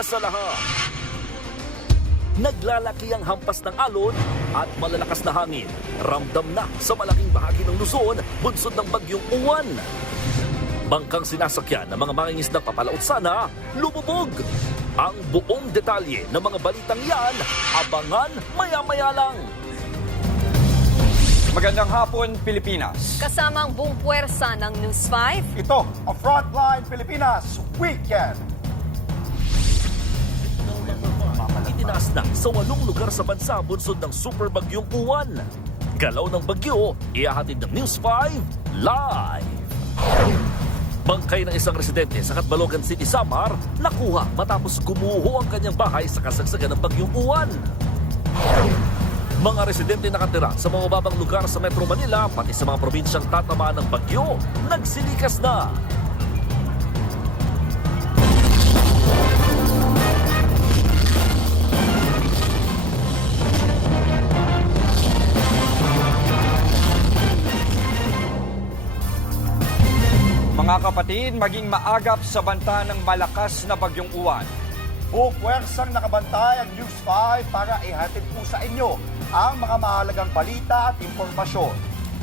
una sa lahat. Naglalaki ang hampas ng alon at malalakas na hangin. Ramdam na sa malaking bahagi ng Luzon, bunsod ng bagyong Uwan. Bangkang sinasakyan ng mga mangingisdang papalaot sana, lumubog. Ang buong detalye ng mga balitang yan, abangan maya-maya lang. Magandang hapon, Pilipinas. Kasama ang buong puwersa ng News 5. Ito ang Frontline Pilipinas Weekend. Itinaas na sa 8 lugar sa bansa bunsod ng super bagyong Uwan. Galaw ng bagyo, ihahatid ng News 5 live. Bangkay ng isang residente sa Catbalogan City, Samar, nakuha matapos gumuho ang kanyang bahay sa kasagsagan ng bagyong Uwan. Mga residente nakatira sa mga mababang lugar sa Metro Manila, pati sa mga probinsyang tatamaan ng bagyo, nagsilikas na. Mga kapatid, maging maagap sa banta ng malakas na bagyong Uwan. Buong puwersang nakabantay ang News 5 para ihatid po sa inyo ang mga mahalagang balita at impormasyon.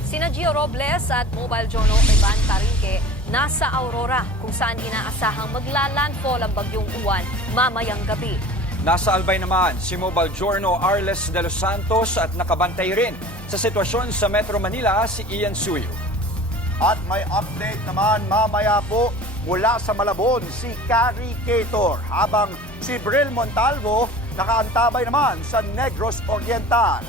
Sina Gio Robles at Mobile Journal Evan Tarinque nasa Aurora kung saan inaasahang maglalandfall ang bagyong Uwan mamayang gabi. Nasa Albay naman, si Mobile Journal Arles de los Santos at nakabantay rin sa sitwasyon sa Metro Manila si Ian Suyo. At may update naman mamaya po mula sa Malabon si Carrie Cator, habang si Bril Montalvo nakaantabay naman sa Negros Oriental.